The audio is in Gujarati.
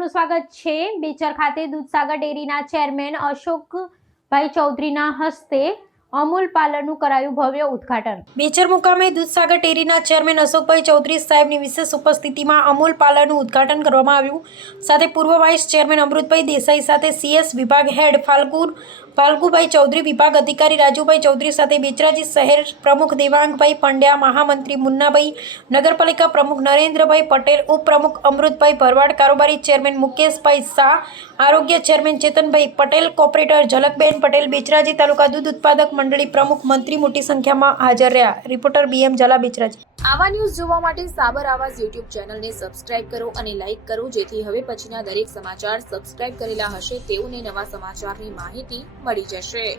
આપનું સ્વાગત છે। બેચર ખાતે દૂધસાગર ડેરીના ચેરમેન અશોકભાઈ ચૌધરીના હસ્તે અમૂલ પાર્લરનું કરાયું ભવ્ય ઉદ્ઘાટન। બેચર મુકામે દૂધસાગર ડેરીના ચેરમેન અશોકભાઈ ચૌધરી સાહેબની વિશેષ ઉપસ્થિતિમાં અમૂલ પાર્લરનું ઉદ્ઘાટન કરવામાં આવ્યું। સાથે પૂર્વ વાઇસ ચેરમેન અમૃતભાઈ દેસાઈ સાથે સીએસ વિભાગ હેડ ફાલ્ગુભાઈ ચૌધરી, વિભાગ અધિકારી રાજુભાઈ ચૌધરી સાથે બેચરાજી શહેર પ્રમુખ દેવાંગભાઈ પંડ્યા, મહામંત્રી મુન્નાભાઈ, નગરપાલિકા પ્રમુખ નરેન્દ્રભાઈ પટેલ, ઉપપ્રમુખ અમૃતભાઈ ભરવાડ, કારોબારી ચેરમેન મુકેશભાઈ શાહ, આરોગ્ય ચેરમેન ચેતનભાઈ પટેલ, કોર્પોરેટર ઝલકબેન પટેલ, બેચરાજી તાલુકા દૂધ ઉત્પાદક મંડળી પ્રમુખ, મંત્રી મોટી સંખ્યામાં હાજર રહ્યા। Reporter BM Jhala, Becharaji. આવા ન્યૂઝ જોવા માટે સાબર આવાઝ યુટ્યુબ ચેનલને સબસ્ક્રાઇબ કરો અને લાઇક કરો, જેથી હવે પછીના દરેક સમાચાર સબસ્ક્રાઇબ કરેલા હશે તેઓને નવા સમાચારની માહિતી મળી જશે।